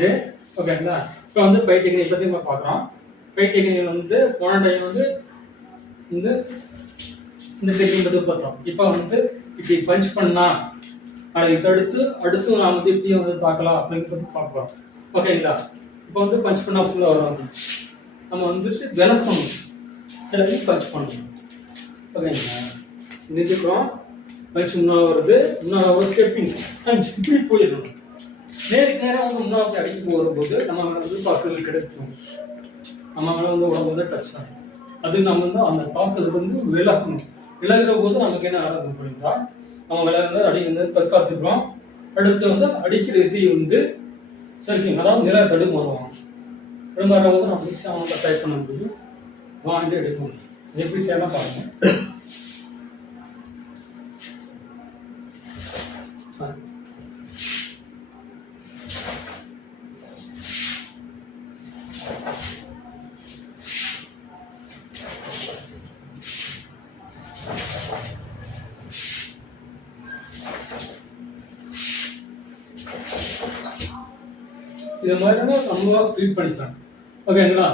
டே ஓகேங்களா. இப்போ வந்து ஃபைட் டெக்னிக் பற்றி நம்ம பார்க்குறோம். ஃபைட் டெக்னிக் வந்து போன டைம் வந்து இந்த டெக்னிக் பற்றி பார்த்தோம். இப்போ வந்து இப்படி பஞ்ச் பண்ணா அதை தடுத்து அடுத்து நான் வந்து இப்படியே வந்து தாக்கலாம் அப்படின்னு பற்றி பார்க்குறோம். ஓகேங்களா. இப்போ வந்து பஞ்ச் பண்ணா ஃபுல்லாக வரும். நம்ம வந்துட்டு விளக்கணும், எல்லாத்தையும் பஞ்ச் பண்ணணும். ஓகேங்களா. நிறுத்திக்கிறோம். பஞ்ச் முன்னாள் வருது, முன்னாள் ஸ்டெப்பிங் பஞ்ச் இப்படி போயிடணும். நேருக்கு நேரம் வந்து முன்னாடி அடிக்க வரும்போது நம்ம வந்து தாக்குதல் கிடைக்கும். நம்ம மேலே வந்து உடம்பு வந்து டச் ஆகும். அது நம்ம வந்து அந்த தாக்குதல் வந்து விலகணும். விலகுற போது நமக்கு என்ன ஆகுது அப்படின்னா, நம்ம விலகுறது அடி வந்து தற்காத்துக்கிறோம். அடுத்து வந்து அடிக்கிற தீ வந்து சரிங்க, அதாவது நில தடுமாறுவாங்க. தடுமாறும் போது நம்ம ஈஸியாக அவங்க டைப் பண்ண முடியும், வாங்கி எடுக்கணும். எப்படி செய்யலாம் பாருங்க. இது மாதிரி நம்ம ஸ்பீட் பண்ணிக்கலாம். ஓகேங்களா.